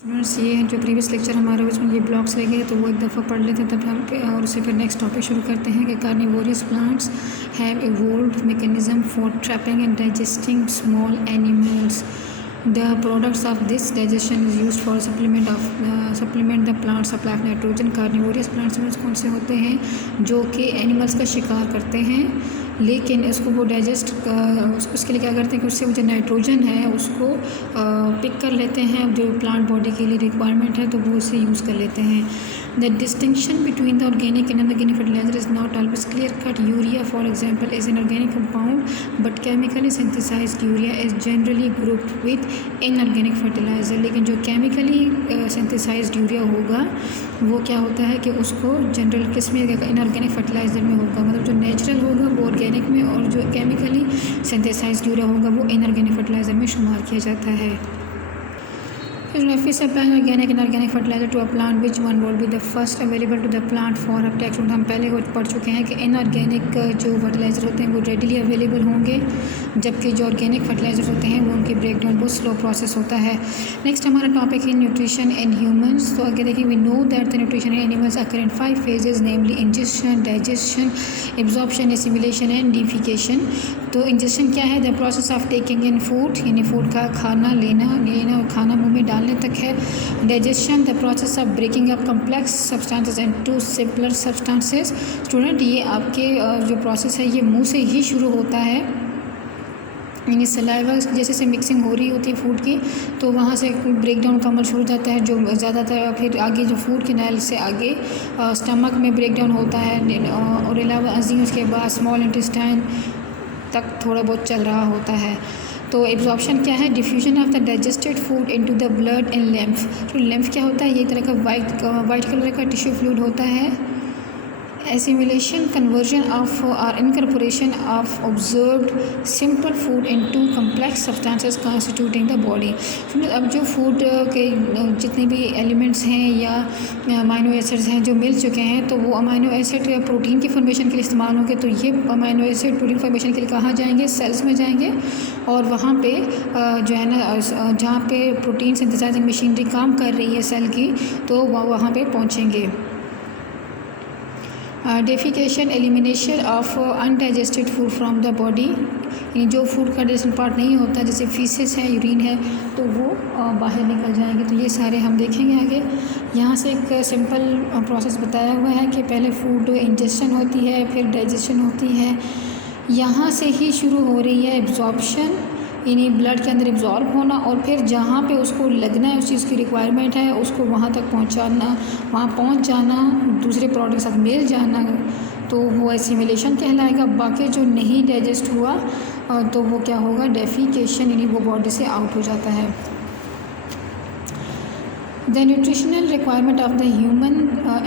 Students, ये जो previous lecture हमारा उसमें ये ब्लॉक्स रह गए तो वो एक दफ़ा पढ़ लेते हैं तब हम पे और उससे फिर नेक्स्ट टॉपिक शुरू करते हैं कि carnivorous plants have evolved mechanism for trapping and digesting small animals. The products of this digestion is used for supplement the plant supply of nitrogen. Carnivorous plants में कौन से होते हैं जो कि एनिमल्स का शिकार करते हैं, लेकिन इसको वो डाइजेस्ट उसके लिए क्या करते हैं कि उससे जो नाइट्रोजन है उसको पिक कर लेते हैं, जो प्लांट बॉडी के लिए रिक्वायरमेंट है तो वो उसे यूज़ कर लेते हैं. The distinction between the organic and inorganic fertilizer is not always clear cut. Urea, for example, is an organic compound, but chemically synthesized urea is generally grouped with inorganic fertilizer. लेकिन जो chemically synthesized urea होगा वो क्या होता है कि उसको general किस में इनऑर्गेनिक फर्टिलाइज़र में होगा, मतलब जो नेचुरल होगा वो ऑर्गेनिक में और जो केमिकली सिंथेसाइज्ड यूरिया होगा वो इनऑर्गेनिक फर्टिलाइज़र में शुमार किया जाता है. If we supply organic and inorganic fertilizer to a plant, which one will be the first available to the plant for uptake? हम पहले पढ़ चुके हैं कि इनऑर्गेनिक जो फर्टिलाइज़र होते हैं वो रेडिली अवेलेबल होंगे, जबकि जो ऑर्गेनिक फर्टिलाइज़र होते हैं वो उनके ब्रेकडाउन बहुत स्लो प्रोसेस होता है. नेक्स्ट हमारा टॉपिक है न्यूट्रिशन इन ह्यूमंस. तो आगे देखिए, we know that the nutrition in animals occur in 5 phases, namely ingestion, digestion, absorption, assimilation and defecation. तो इंजेक्शन क्या है? The process of taking in food, यानी फूड का खाना लेना और खाना मुँह में डालने तक है. Digestion, the process of breaking up complex substances into simpler substances. Student, ये आपके जो प्रोसेस है ये मुंह से ही शुरू होता है, यानी सलाइवा जैसे से मिक्सिंग हो रही होती है फूड की तो वहाँ से ब्रेकडाउन का अमल शुरू हो जाता है, जो ज़्यादातर फिर आगे जो फूड कैनाल से आगे स्टमक में ब्रेकडाउन होता है और अलावा अजीम उसके बाद स्मॉल इंटेस्टाइन तक थोड़ा बहुत चल रहा होता है. तो एब्जॉर्प्शन क्या है? Diffusion of the digested food into the blood and lymph. तो लिम्फ क्या होता है? ये तरह का वाइट कलर का टिश्यू फ्लूइड होता है. एसिमिलेशन, कन्वर्जन ऑफ और incorporation of observed simple food into complex substances constituting the body. अब जो फूड के जितने भी एलिमेंट्स हैं या अमाइनो एसिड्स हैं जो मिल चुके हैं तो वो अमाइनो एसिड प्रोटीन की फॉर्मेशन के लिए इस्तेमाल होंगे. तो ये अमाइनो एसिड प्रोटीन फॉर्मेशन के लिए कहाँ जाएंगे? सेल्स में जाएंगे और वहाँ पे जो है ना जहाँ पे प्रोटीन सिंथेसाइजिंग मशीनरी काम कर रही है सेल की तो वहाँ पे पहुँचेंगे. Defecation, elimination of undigested food from the body, यानी जो फूड का डाइजेशन पार्ट नहीं होता जैसे फीसेस है, यूरिन है, तो वो बाहर निकल जाएंगे. तो ये सारे हम देखेंगे आगे. यहाँ से एक सिंपल प्रोसेस बताया हुआ है कि पहले फूड इंजेक्शन होती है, फिर डाइजेशन होती है, यहाँ से ही शुरू हो रही है एब्जॉर्प्शन, यानी ब्लड के अंदर एब्जॉर्ब होना, और फिर जहाँ पे उसको लगना है उस चीज़ की रिक्वायरमेंट है उसको वहाँ तक पहुँचाना, वहाँ पहुँच जाना, दूसरे प्रोडक्ट के साथ मिल जाना, तो वो एसिमिलेशन कहलाएगा. बाकी जो नहीं डाइजेस्ट हुआ तो वो क्या होगा? डेफिकेशन, यानी वो बॉडी से आउट हो जाता है. The nutritional requirement of the human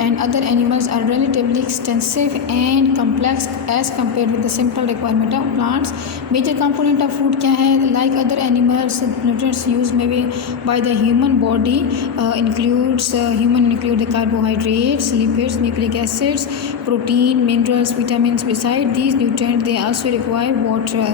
and other animals are relatively extensive and complex as compared with the simple requirement of plants. Major component of food क्या है? Like other animals, nutrients used maybe by the human body include the carbohydrates, lipids, nucleic acids, protein, minerals, vitamins. Beside these nutrients, they also require water.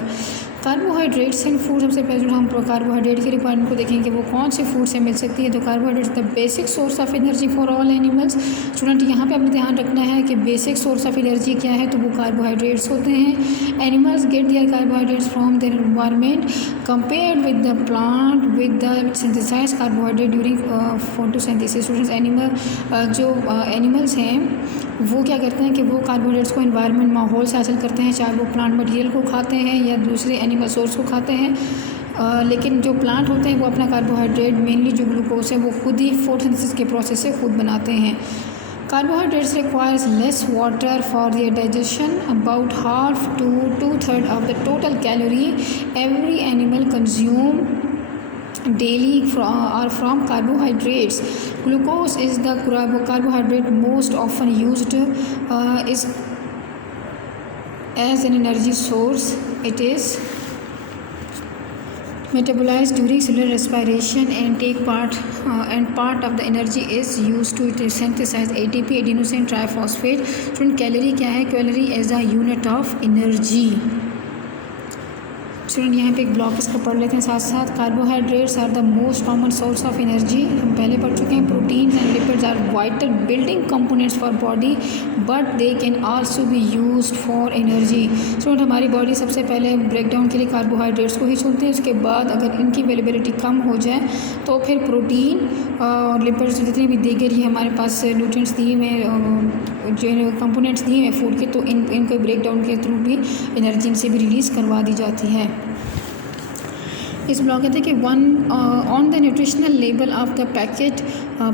Carbohydrates in food, सबसे पहले हम carbohydrate की requirement को देखेंगे वो कौन से food से मिल सकती है. तो carbohydrates the basic source of energy for all animals. Student, यहाँ पे आपने ध्यान रखना है कि बेसिक सोर्स ऑफ एनर्जी क्या है, तो वो कार्बोहाइड्रेट्स होते हैं. Animals get their carbohydrates from their environment compared with the plant with the synthesize carbohydrate during photosynthesis. Students, जो एनिमल्स हैं वो क्या करते हैं कि वो कार्बोहाइड्रेट्स को एनवायरनमेंट माहौल से हासिल करते हैं, चाहे वो प्लांट मटेरियल को खाते हैं या दूसरे एनिमल सोर्स को खाते हैं. लेकिन जो प्लांट होते हैं वो अपना कार्बोहाइड्रेट मेनली जो ग्लूकोज है वो खुद ही फोटोसिंथेसिस के प्रोसेस से खुद बनाते हैं. Carbohydrates requires less water for their digestion. About half to 2/3 of the total calorie every animal consume daily are from carbohydrates. Glucose is the carbohydrate most often used is as an energy source. It is metabolized during cellular respiration and part of the energy is used to synthesize ATP, adenosine triphosphate. Student, calorie क्या है? Calorie is a unit of energy. Student यहाँ पे एक block इसका पढ़ लेते हैं साथ साथ। Carbohydrates are the most common source of energy, हम पहले पढ़ चुके हैं। Proteins and lipids are vital building components for body but they can also be used for energy. Student हमारी बॉडी सबसे पहले ब्रेकडाउन के लिए कार्बोहाइड्रेट्स को ही चुनते हैं, उसके बाद अगर इनकी अवेलेबिलिटी कम हो जाए तो फिर प्रोटीन और लिपिड्स जितने भी दीगर ये हमारे पास न्यूट्रिएंट्स दिए हुए जो कंपोनेंट्स दिए हैं फूड के, तो इनको ब्रेकडाउन के थ्रू भी एनर्जी इनसे भी रिलीज़ करवा दी जाती है। इस ब्लॉग कहते हैं कि one on the nutritional label of the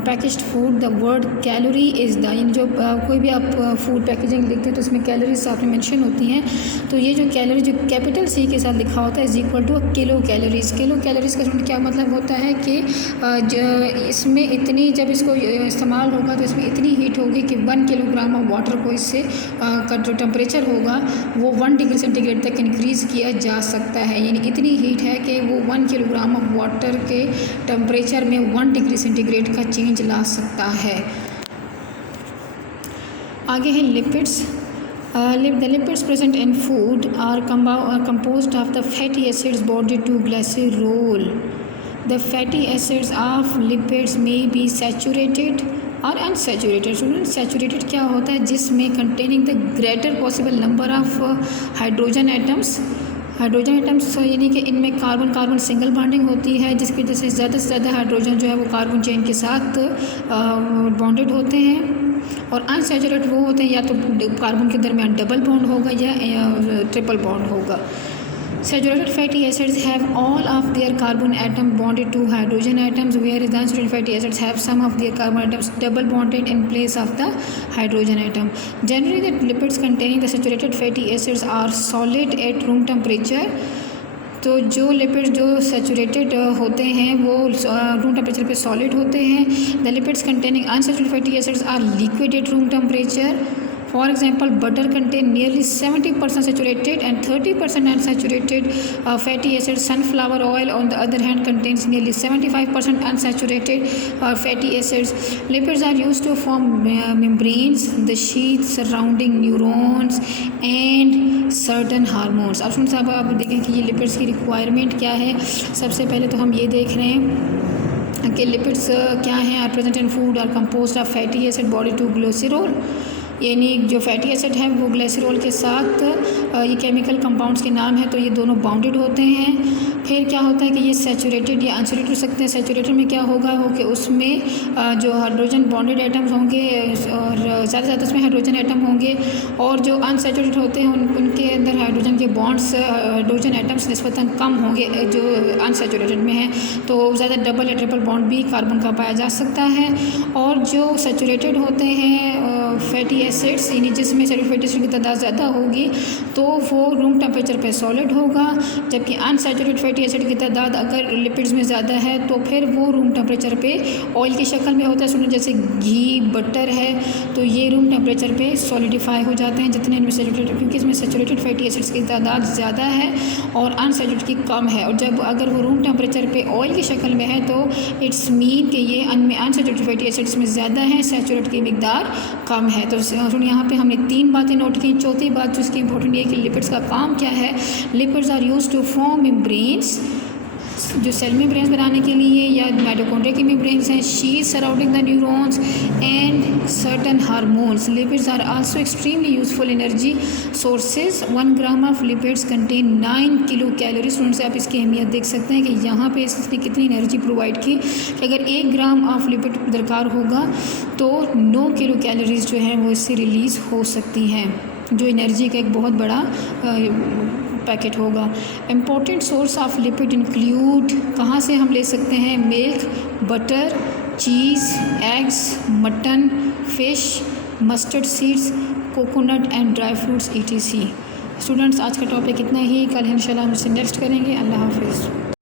packaged food the word calorie is the, यानी जो कोई भी आप फूड पैकेजिंग लिखते हैं तो उसमें कैलोरीज आपने मेंशन होती हैं, तो ये जो कैलोरी जो कैपिटल सी के साथ लिखा होता है is equal two kilo calories. Kilo calories का क्या मतलब होता है कि इसमें इतनी, जब इसको इस्तेमाल होगा तो इसमें इतनी हीट होगी कि 1 किलोग्राम ऑफ वाटर को इससे का जो टेम्परेचर होगा वो 1 डिग्री सेंटीग्रेड तक इंक्रीज़ किया जा सकता है, यानी इतनी हीट है कि वो 1 किलोग्राम ऑफ वाटर के टेम्परेचर में 1 डिग्री सेंटीग्रेड का चेंज ला सकता है। आगे है lipids. The lipids present in food are composed of the fatty acids bonded to glycerol. The fatty acids of lipids may be saturated और अनसेचुरेटेड। स्टूडेंट सैचुरेटेड क्या होता है? जिसमें containing the greater possible number of hydrogen atoms. Hydrogen atoms यानी कि इनमें carbon carbon single bonding होती है, जिसकी वजह से ज़्यादा हाइड्रोजन जो है वो कार्बन चेन के साथ बॉन्डेड होते हैं। और अनसैचुरेटेड वो होते हैं या तो कार्बन के दरमियान डबल बॉन्ड होगा या ट्रिपल बॉन्ड होगा। Saturated fatty acids have all of their carbon atom bonded to hydrogen atoms, whereas the unsaturated fatty acids have some of their carbon atoms double bonded in place of the hydrogen atom. Generally, the lipids containing the saturated fatty acids are solid at room temperature. तो जो lipids जो saturated होते हैं वो room temperature पे solid होते हैं। The lipids containing unsaturated fatty acids are liquid at room temperature. For example, butter contain nearly 70% saturated and 30% unsaturated fatty acids. Sunflower oil, on the other hand, contains nearly 75% unsaturated fatty acids. Lipids are used to form membranes, the sheath surrounding neurons, and certain hormones. अब साहब आप देखें कि ये lipids की requirement क्या है। सबसे पहले तो हम ये देख रहे हैं कि लिपिड्स क्या हैं। Are present in food are composed of fatty acid body to glycerol, यानी जो फैटी एसिड है वो ग्लिसरॉल के साथ ये केमिकल कंपाउंड्स के नाम है, तो ये दोनों बाउंडेड होते हैं। फिर क्या होता है कि ये सैचुरेटेड या अनसैचुरेटेड हो सकते हैं। सैचुरेटेड में क्या होगा कि उसमें जो हाइड्रोजन बॉन्डेड एटम्स होंगे और ज़्यादा उसमें हाइड्रोजन एटम होंगे, और जो अनसैचुरेटेड होते हैं उनके अंदर हाइड्रोजन के बॉन्ड्स हाइड्रोजन एटम्स निस्बतन कम होंगे जो अनसैचुरेटेड में हैं, तो ज़्यादा डबल या ट्रिपल बॉन्ड भी कार्बन का पाया जा सकता है। और जो सैचुरेटेड होते हैं फैटी एसिड्स, यानी जिसमें सैचुरेटेड फैटी एसिड की तादाद ज़्यादा होगी तो वो रूम टेम्परेचर पे सॉलिड होगा, जबकि अनसैचुरेटेड फैटी एसिड की तादाद अगर लिपिड्स में ज़्यादा है तो फिर वो रूम टेम्परेचर पे ऑयल की शक्ल में होता है। सुनो जैसे घी बटर है तो ये रूम टेम्परेचर पे सॉलिडिफाई हो जाते हैं जितने इनमें सैचुरेटेड, क्योंकि इसमें सैचुरेटेड फैटी एसिड्स की तादाद ज़्यादा है और अनसैचुरेटेड की कम है। और जब अगर वो रूम टेम्परेचर पे ऑयल की शक्ल में है तो इट्स मीन कि ये अनसैचुरेटेड फैटी एसिड्स में ज़्यादा है, सैचुरेटेड की मिकदार कम है। तो यहाँ पे हमने 3 बातें नोट की। चौथी बात जिसकी इंपॉर्टेंट ये कि लिपिड्स का काम क्या है। Lipids are used to form membranes, जो सेल मेम्ब्रेन्स बनाने के लिए, या माइटोकॉन्ड्रिया की मेम्ब्रेन्स हैं, sheath surrounding the neurons and certain hormones. Lipids are also extremely useful energy sources. 1 gram of lipids contain 9 kilo calories. उनसे आप इसकी अहमियत देख सकते हैं कि यहाँ पे इसने कितनी एनर्जी प्रोवाइड की कि अगर 1 ग्राम ऑफ लिपिड दरकार होगा तो 9 किलो कैलोरीज जो हैं वो इससे रिलीज़ हो सकती हैं, जो एनर्जी का एक बहुत बड़ा पैकेट होगा। Important source of lipid include, कहाँ से हम ले सकते हैं, milk, butter, cheese, eggs, mutton, fish, mustard seeds, coconut and dry fruits etc। Students आज का टॉपिक इतना ही, कल इंशाल्लाह हम इसे नेक्स्ट करेंगे। अल्लाह हाफिज़।